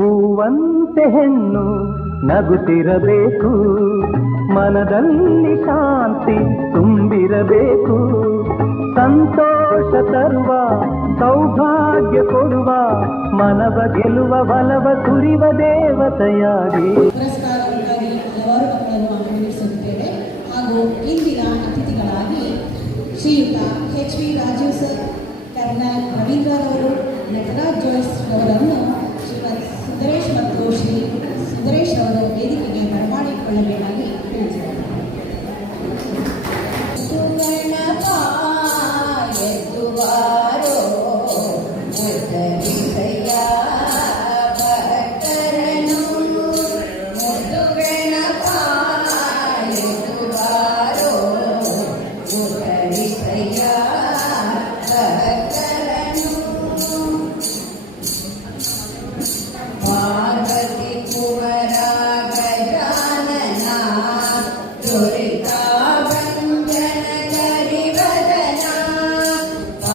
ಹೂವಂತೆ ಹೆಣ್ಣು ನಗುತ್ತಿರಬೇಕು, ಮನದಲ್ಲಿ ಶಾಂತಿ ತುಂಬಿರಬೇಕು, ಸಂತೋಷ ತರುವ ಸೌಭಾಗ್ಯ ಕೊಡುವ, ಮನವ ಗೆಲ್ಲುವ ಬಲವ ಸುರಿವ ದೇವತೆಯಾಗಿ. ಪುರಸ್ಕಾರಕ್ಕಾಗಿ ಹಲವಾರು ಮಕ್ಕಳನ್ನು ಆಹ್ವಾನಿಸುತ್ತೇವೆ. ಹಾಗೂ ಇಂದಿನ ಅತಿಥಿಗಳಾಗಿ Shriyuta HV Rajeev sir, colonel ರವೀಂದ್ರರವರು, ನಟರಾಜ್ ಜೋಯ್ಸ್ ಅವರನ್ನು ಶ್ರೀಮತಿ ಸುಂದರೇಶ್ ಮತ್ತು ಶ್ರೀ ಸುಂದರೇಶ್ ಅವರು ವೇದಿಕೆಗೆ ಬರಮಾಡಿಕೊಳ್ಳಬೇಕಾಗಿ ತಿಳಿಸಿದರು. Durita